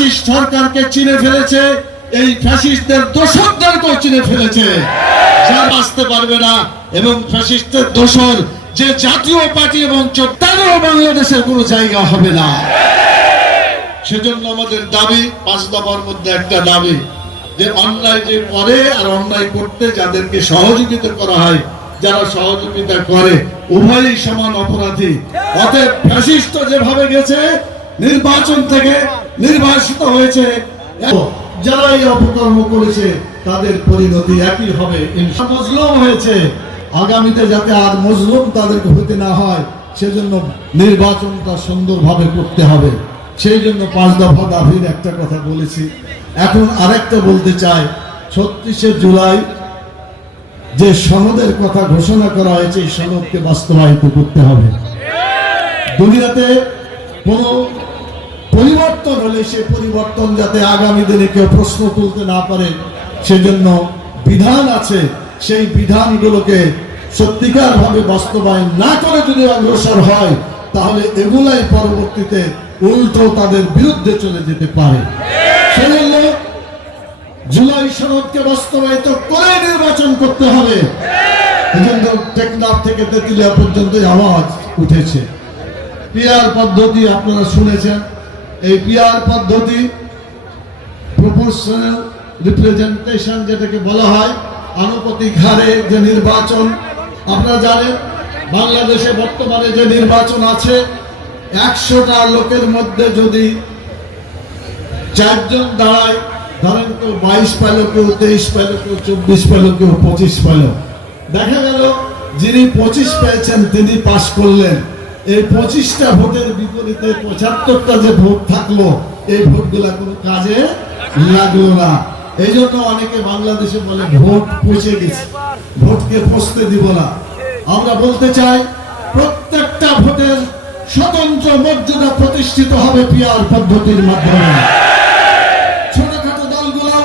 Fascist সরকারকে চিনে ফেলেছে, এই ফ্যাসিস্টদের দোসরদেরকেও চিনে ফেলেছে, যা বাঁচতে পারবে না। এবং ফ্যাসিস্টদের দোসর যে জাতীয় পার্টি এবং তাদেরও বাংলাদেশের কোনো জায়গা হবে না। সেজন্য আমাদের দাবি, 5 দফার মধ্যে একটা দাবি, যে অন্যায় যে করে আর অন্যায় করতে যাদেরকে সহযোগিতা করা হয়, যারা সহযোগিতা করে উভয়ই সমান অপরাধী। অতএব ফ্যাসিস্ট যেভাবে গেছে, নির্বাচন থেকে নির্বাসিত হয়েছে, যারা এই অপকর্ম করেছে তাদের পরিণতি একই হবে। মজলুম হয়েছে, আগামীতে যাতে আর মজলুম তাদেরকে হতে না হয় সেজন্য নির্বাচনটা সুন্দরভাবে করতে হবে। সেই জন্য 5 দফা দাবির একটা কথা বলেছি। এখন আরেকটা বলতে চাই, 36শে জুলাই যে সনদের কথা ঘোষণা করা হয়েছে, এই সনদকে বাস্তবায়িত করতে হবে। দুনিয়াতে কোন পরিবর্তন হলে সে পরিবর্তন যাতে আগামী দিনে কেউ প্রশ্ন তুলতে না পারে সেজন্য বিধান আছে। সেই বিধানগুলোকে সত্যিকার ভাবে বাস্তবায়ন না করে যদি অগ্রসর হয়, তাহলে এগুলাই পরবর্তীতে উল্টো তাদের বিরুদ্ধে চলে যেতে পারে। সেজন্য জুলাই সনদকে বাস্তবায়িত করে নির্বাচন করতে হবে। এজন্য টেকনাফ থেকে তেতুলিয়া পর্যন্ত আওয়াজ উঠেছে। পিআর পদ্ধতি আপনারা শুনেছেন। এই পিআর পদ্ধতি প্রপোর্শনাল রিপ্রেজেন্টেশন যেটাকে বলা হয়, আনুপাতিক হারে যে নির্বাচন। আপনারা জানেন বাংলাদেশে বর্তমানে যে নির্বাচন আছে, 100টা লোকের মধ্যে যদি 4 জন দাঁড়ায়, ধরেন কেউ 22 পেল, কেউ 23 পেল, কেউ 24 পেল, কেউ 25 পেল, দেখা গেল যিনি 25 পেয়েছেন তিনি পাশ করলেন। এই 25টা ভোটের বিপরীতে 75টা যে ভোট থাকলো, এই ভোটগুলা কোনো কাজে লাগলো না। এই জন্য অনেকে বাংলাদেশে বলে ভোট পচে গেছে, ভোটকে পচতে দিব না। আমরা বলতে চাই, প্রত্যেকটা ভোটের স্বতন্ত্র মর্যাদা প্রতিষ্ঠিত হবে পিআর পদ্ধতির মাধ্যমে। ছোটখাটো দলগুলো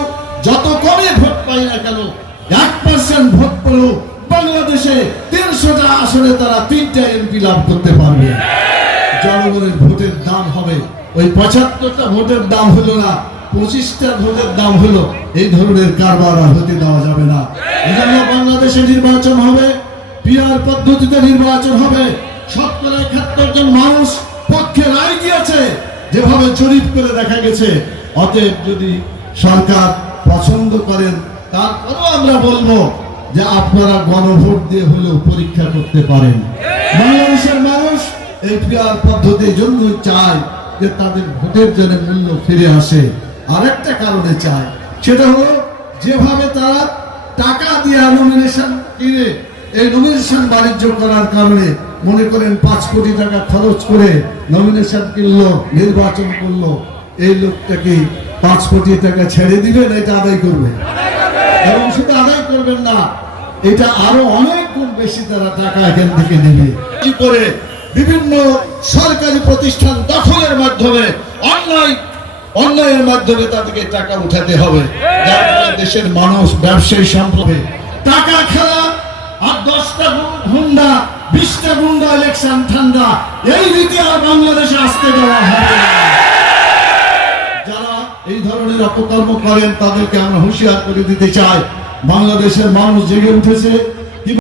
যত কমই ভোট পাই না কেন, 1% ভোট পেলেও বাংলাদেশে 300টা আসনে তারা 3টা এমপি লাভ করতে পারবে। জনগণের ভোটের দাম হবে, ওই 75টা ভোটের দাম হলো না, 25টা ভোটের দাম হলো। এই ধরনের কারবার আর হতে দেওয়া যাবে না। এজন্য বাংলাদেশে নির্বাচন হবে, পিআর পদ্ধতিতে নির্বাচন হবে। 70-71 জন মানুষ পক্ষে রায় দিয়েছে, যেভাবে জরিপ করে দেখা গেছে। অতএব যদি সরকার পছন্দ করেন, তারপরেও আমরা বলবো যে আপনারা গণভোট দিয়ে হলেও পরীক্ষা করতে পারেন। বাংলাদেশের মানুষ এই পিআর পদ্ধতির জন্য চায় যে তাদের ভোটের জন্য মূল্য ফিরে আসে। আরেকটা কারণে চায়, সেটা হলো যেভাবে তারা টাকা দিয়ে নমিনেশন কিনে এই নমিনেশন বাণিজ্য করার কারণে, মনে করেন 5 কোটি টাকা খরচ করে নমিনেশন কিনলো, নির্বাচন করলো, এই লোকটাকে 5 কোটি টাকা ছেড়ে দিবেন, এটা আদায় করবে। এবং শুধু আদায় করবেন না, এটা আরো অনেক গুণ বেশি তারা টাকা এখান থেকে নেবে। কি করে বিভিন্ন সরকারি প্রতিষ্ঠান দখলের মাধ্যমে অন্যায়ের মাধ্যমে তাদেরকে টাকা উঠাতে হবে। দেশের মানুষ ব্যবসায়ী সম্পর্কে টাকা খেলা আর 10টা গুন্ডা 20টা গুন্ডা ইলেকশন ঠান্ডা, এই রীতি আর বাংলাদেশে আসতে দেওয়া হবে না। যারা এই ধরনের অপকর্ম করেন তাদেরকে আমরা হুঁশিয়ার করে দিতে চাই। বাংলাদেশের মানুষ জেগে উঠেছে,